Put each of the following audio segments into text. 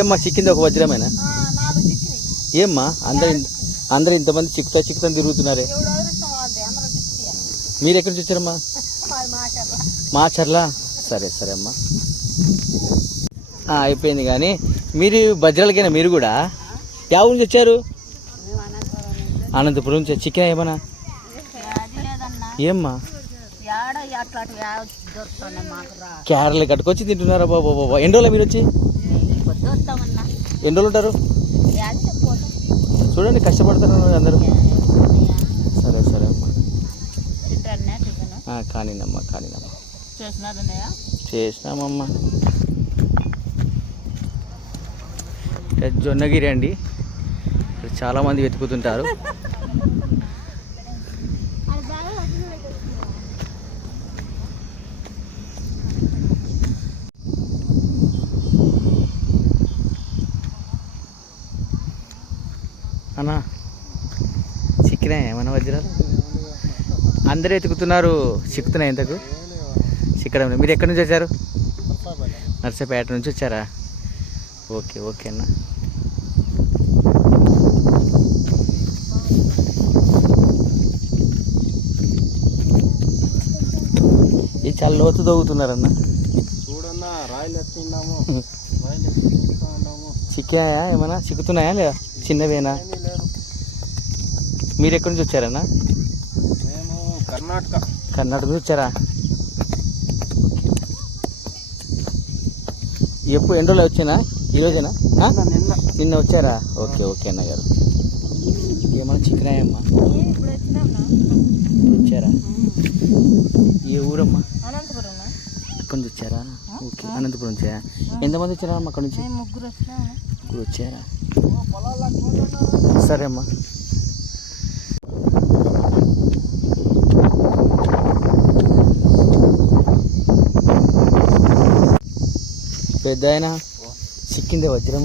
ఏమ్మా చిక్కింది ఒక వజ్రమేనా? ఏమ్మా అందరు ఇంతమంది చిక్కుతా తిరుగుతున్నారే. మీరు ఎక్కడి నుంచి వచ్చారమ్మా? మాచర్ల. సరే సరే అమ్మా, అయిపోయింది. కానీ మీరు వజ్రాలకైనా మీరు కూడా యా ఊరి నుంచి వచ్చారు? అనంతపురం నుంచి. చికెన్ ఏమన్నా? ఏమ్మా క్యారెట్లు కట్టుకొచ్చి తింటున్నారా బాబా బాబా? ఎన్ని రోజులు మీరు వచ్చి? ఎన్ని రోజులు ఉంటారు? చూడండి కష్టపడతారు అందరూ. సరే సరే అమ్మా, కానీనమ్మా చేసినామమ్మా. జొన్నగిరి అండి, చాలామంది వెతుకుతుంటారు. అన్నా చిక్కినాయి ఏమన్నా వజ్రాలు? అందరూ వెతుకుతున్నారు, చిక్కుతున్నాయి. ఎంతకు చిక్కడం? మీరు ఎక్కడి నుంచి వచ్చారు? నర్సపేట నుంచి వచ్చారా? ఓకే ఓకే అన్న. ఇది చాలా లోతు తవ్వుతున్నారన్న. చిక్కాయా ఏమన్నా? చిక్కుతున్నాయా లేదా? చిన్నవేనా? మీరు ఎక్కడి నుంచి వచ్చారన్నా? కర్ణాటక నుంచి వచ్చారా? ఎప్పుడు ఎన్ని రోజులు వచ్చానా? ఈరోజేనా? నిన్న వచ్చారా? ఓకే ఓకే అన్న గారు. ఏమన్నా చిక్కినాయమ్మా? వచ్చారా? ఏ ఊరమ్మా? అక్కడి నుంచి వచ్చారా? ఓకే, అనంతపురం వచ్చా. ఎంతమంది వచ్చారా అమ్మ అక్కడి నుంచి? ముగ్గురు వచ్చారా? సరే అమ్మా. పెద్ద ఆయన చిక్కిందే వజ్రం.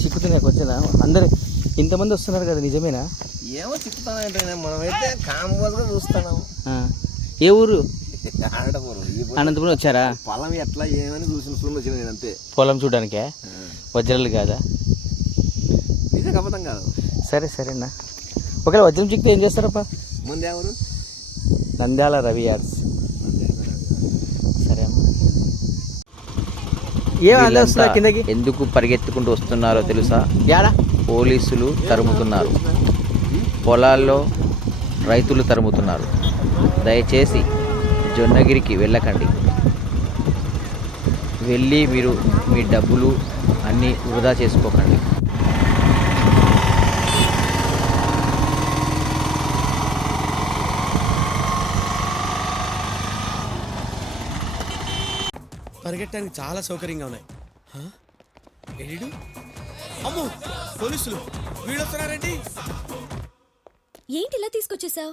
చిక్కుతున్నాయి వచ్చిందా? అందరు ఇంతమంది వస్తున్నారు కదా, నిజమేనా? ఏమో చిక్కుతానంటే మనమైతే కాంబోజ్గా చూస్తున్నాము. ఏ ఊరు? అనంతపురం. అనంతపురం వచ్చారా? పొలం ఎట్లా ఏమని చూసిన వచ్చిన నేను అంతే. పొలం చూడడానికే? వజ్రాలు కాదా? నిజం కపతం కాదు. సరే సరేనా. ఒకవేళ వజ్రం చిక్కితే ఏం చేస్తారప్ప? ముందు ఎవరు? నంద్యాల రవి యార్స్. సరే అమ్మా. కిందకి ఎందుకు పరిగెత్తుకుంటూ వస్తున్నారో తెలుసా? యాడా పోలీసులు తరుముతున్నారు, పొలాల్లో రైతులు తరుముతున్నారు. దయచేసి జొన్నగిరికి వెళ్ళకండి. వెళ్ళి మీరు మీ డబ్బులు అన్నీ వృధా చేసుకోకండి. పరిగెట్టడానికి చాలా సౌకర్యంగా ఉన్నాయి. అమ్మో పోలీసులు వీళ్ళు వస్తున్నారండి. ఏంటి ఇలా తీసుకొచ్చేసావు?